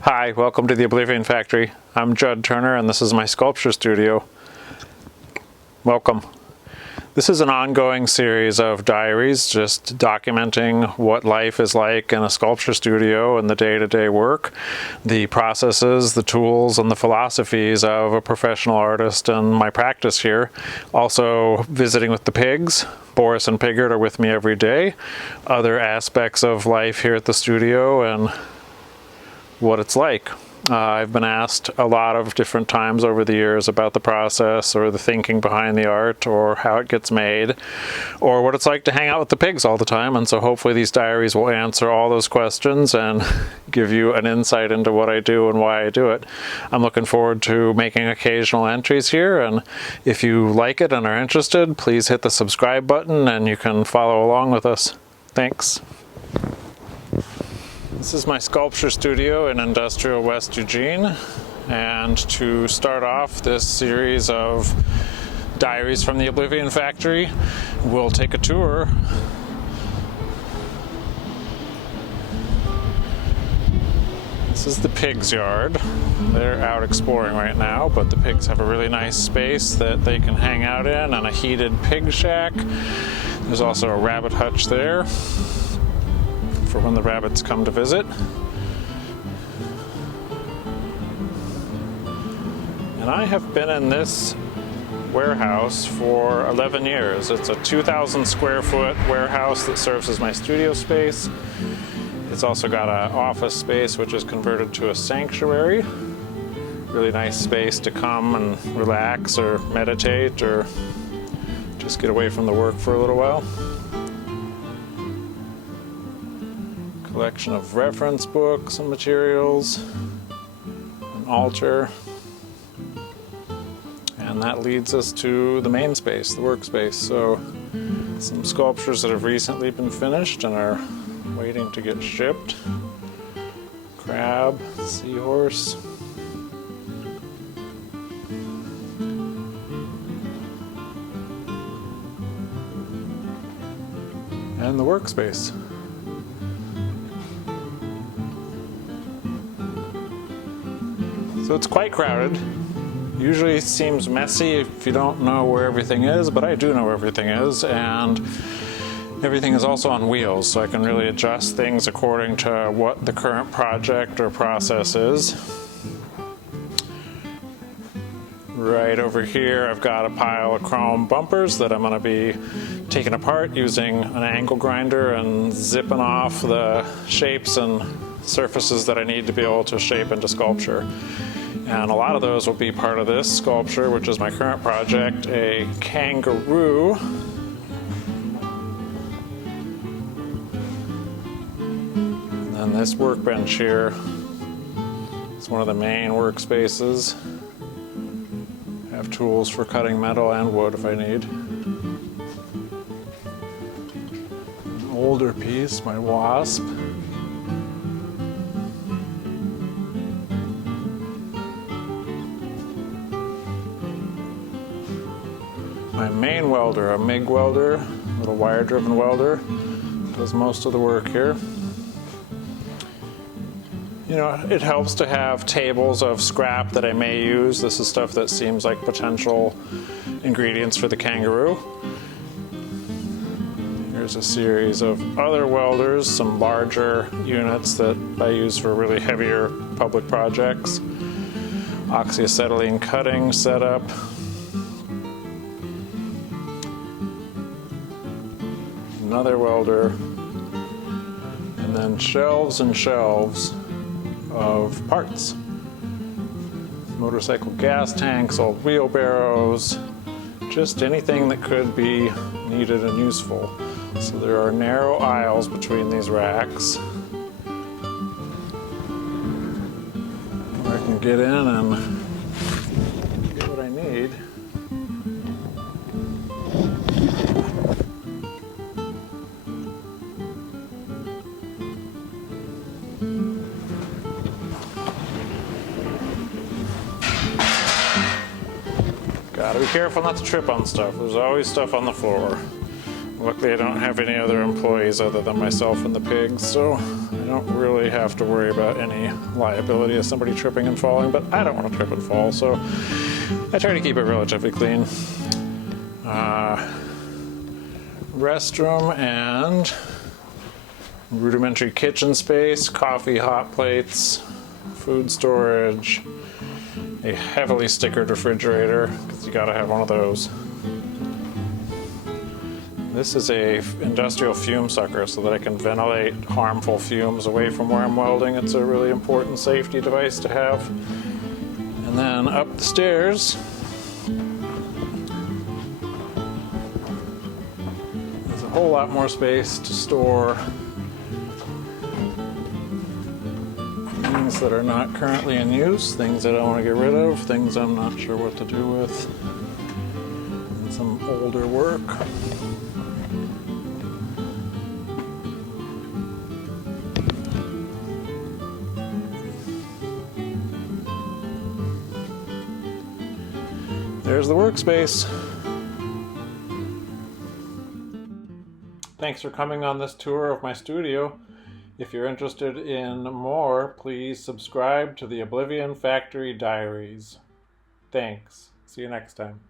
Hi, welcome to the Oblivion Factory. I'm Judd Turner and this is my sculpture studio. Welcome. This is an ongoing series of diaries, just documenting what life is like in a sculpture studio and the day-to-day work, the processes, the tools, and the philosophies of a professional artist and my practice here. Also visiting with the pigs. Boris and Pigard are with me every day. Other aspects of life here at the studio and what it's like. I've been asked a lot of different times over the years about the process or the thinking behind the art or how it gets made or what it's like to hang out with the pigs all the time, and so hopefully these diaries will answer all those questions and give you an insight into what I do and why I do it. I'm looking forward to making occasional entries here, and if you like it and are interested, please hit the subscribe button and you can follow along with us. Thanks. This is my sculpture studio in industrial West Eugene, and to start off this series of diaries from the Oblivion Factory, we'll take a tour. This is the pigs' yard. They're out exploring right now, but the pigs have a really nice space that they can hang out in and a heated pig shack. There's also a rabbit hutch there for when the rabbits come to visit. And I have been in this warehouse for 11 years. It's a 2,000 square foot warehouse that serves as my studio space. It's also got an office space which is converted to a sanctuary. Really nice space to come and relax or meditate or just get away from the work for a little while. Collection of reference books and materials, an altar, and that leads us to the main space, the workspace. So some sculptures that have recently been finished and are waiting to get shipped. Crab, seahorse. And the workspace. So it's quite crowded. Usually it seems messy if you don't know where everything is, but I do know where everything is, and everything is also on wheels, so I can really adjust things according to what the current project or process is. Right over here I've got a pile of chrome bumpers that I'm going to be taking apart using an angle grinder and zipping off the shapes and surfaces that I need to be able to shape into sculpture. And a lot of those will be part of this sculpture, which is my current project, a kangaroo. And then this workbench here is one of the main workspaces. I have tools for cutting metal and wood if I need. An older piece, my wasp. My main welder, a MIG welder, a little wire-driven welder, does most of the work here. You know, it helps to have tables of scrap that I may use. This is stuff that seems like potential ingredients for the kangaroo. Here's a series of other welders, some larger units that I use for really heavier public projects. Oxyacetylene cutting setup. Another welder, and then shelves and shelves of parts. Motorcycle gas tanks, old wheelbarrows, just anything that could be needed and useful. So there are narrow aisles between these racks where I can get in and get what I need. Gotta be careful not to trip on stuff. There's always stuff on the floor. Luckily I don't have any other employees other than myself and the pigs, so I don't really have to worry about any liability of somebody tripping and falling, but I don't want to trip and fall, so I try to keep it relatively clean. Restroom and rudimentary kitchen space, coffee hot plates, food storage, a heavily stickered refrigerator, because you gotta have one of those. This is a industrial fume sucker so that I can ventilate harmful fumes away from where I'm welding. It's a really important safety device to have. And then up the stairs, there's a whole lot more space to store things that are not currently in use, things that I want to get rid of, things I'm not sure what to do with, and some older work. There's the workspace. Thanks for coming on this tour of my studio. If you're interested in more, please subscribe to the Oblivion Factory Diaries. Thanks. See you next time.